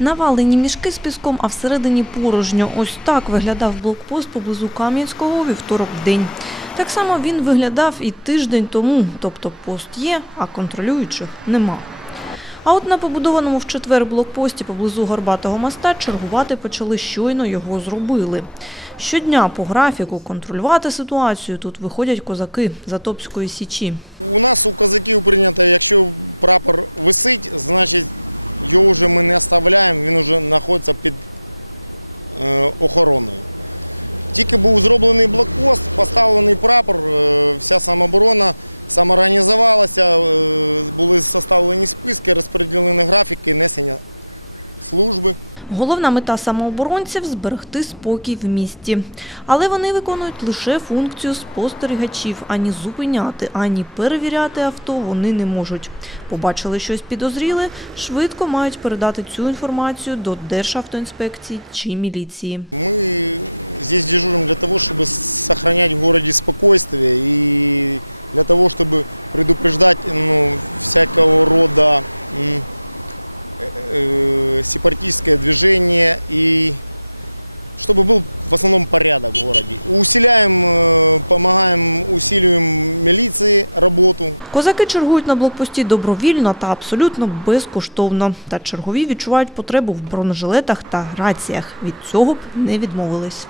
Навалені мішки з піском, а всередині порожньо. Ось так виглядав блокпост поблизу Кам'янського у вівторок в день. Так само він виглядав і тиждень тому, тобто пост є, а контролюючих нема. А от на побудованому в четвер блокпості поблизу Горбатого моста чергувати почали щойно його зробили. Щодня по графіку контролювати ситуацію тут виходять козаки Затопської січі. Thank you. Головна мета самооборонців зберегти спокій в місті. Але вони виконують лише функцію спостерігачів, ані зупиняти, ані перевіряти авто вони не можуть. Побачили щось підозріле, швидко мають передати цю інформацію до Державтоінспекції чи міліції. Козаки чергують на блокпості добровільно та абсолютно безкоштовно. Та чергові відчувають потребу в бронежилетах та раціях. Від цього б не відмовились.